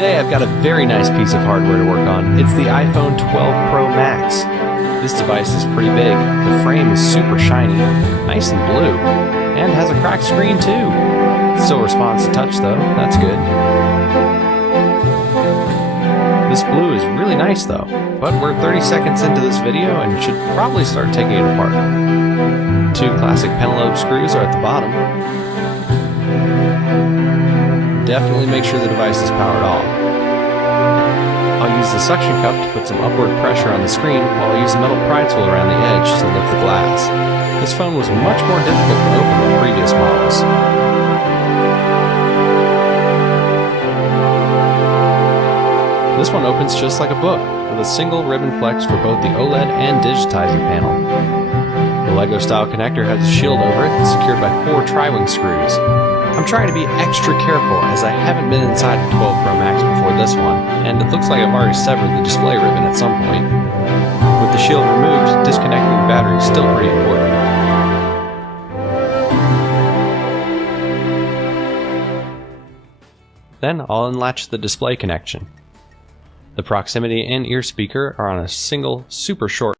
Today I've got a very nice piece of hardware to work on. It's the iPhone 12 Pro Max. This device is pretty big. The frame is super shiny, nice and blue, and has a cracked screen too. It still responds to touch though, that's good. This blue is really nice though, but we're 30 seconds into this video and should probably start taking it apart. Two classic pentalobe screws are at the bottom. Definitely make sure the device is powered off. I'll use the suction cup to put some upward pressure on the screen while I use a metal pry tool around the edge to lift the glass. This phone was much more difficult to open than previous models. This one opens just like a book, with a single ribbon flex for both the OLED and digitizer panel. The Lego style connector has a shield over it, secured by 4 tri-wing screws. I'm trying to be extra careful as I haven't been inside the 12 Pro Max before this one, and it looks like I've already severed the display ribbon at some point. With the shield removed, disconnecting the battery is still pretty important. Then I'll unlatch the display connection. The proximity and ear speaker are on a single super short